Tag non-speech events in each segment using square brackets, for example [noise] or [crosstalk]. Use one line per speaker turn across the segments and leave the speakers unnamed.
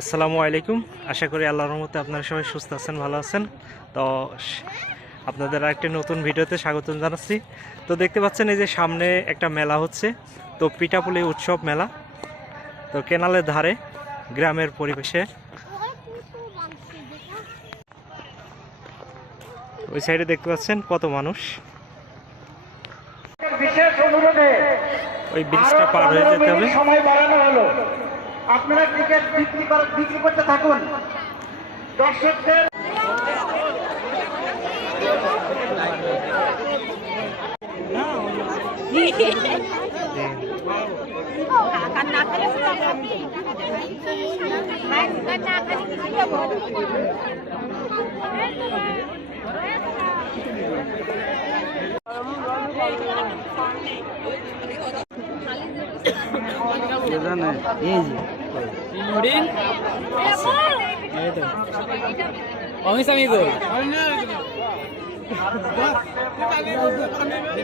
আসসালামু আলাইকুম। আশা করি আল্লাহর রহমতে আপনারা সবাই সুস্থ আছেন ভালো আছেন। তো আপনাদের আরেকটি নতুন ভিডিওতে স্বাগতম জানাচ্ছি। তো দেখতে পাচ্ছেন এই যে সামনে একটা মেলা হচ্ছে তো পিঠাপুলি উৎসব মেলা। তো কেনালের ধারে গ্রামের পরিবেশে। ওই সাইডে দেখতে পাচ্ছেন কত মানুষ। ওই ব্রিজটা পার হয়ে যেতে হবে।
সময় বাড়ানো হলো। আপনারা টিকিট বিক্রি কর- বিক্রি করতে থাকুন। দর্শকদের [laughs]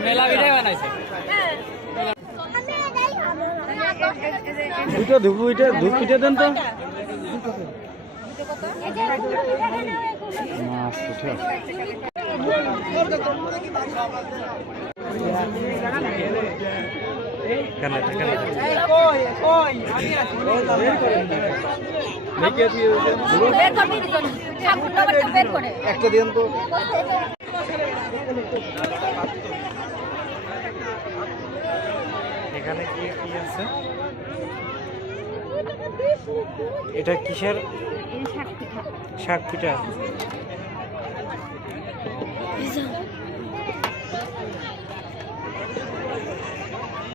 মেলা ভিডিও বানাইছে।
দুটো ধুপু এটা ধূপ পিঠে দেন তো।
এখানে এখানে।
একটা দিন তো।
এখানে কি কি আছে? এটা কিসের? শাক পিঠা।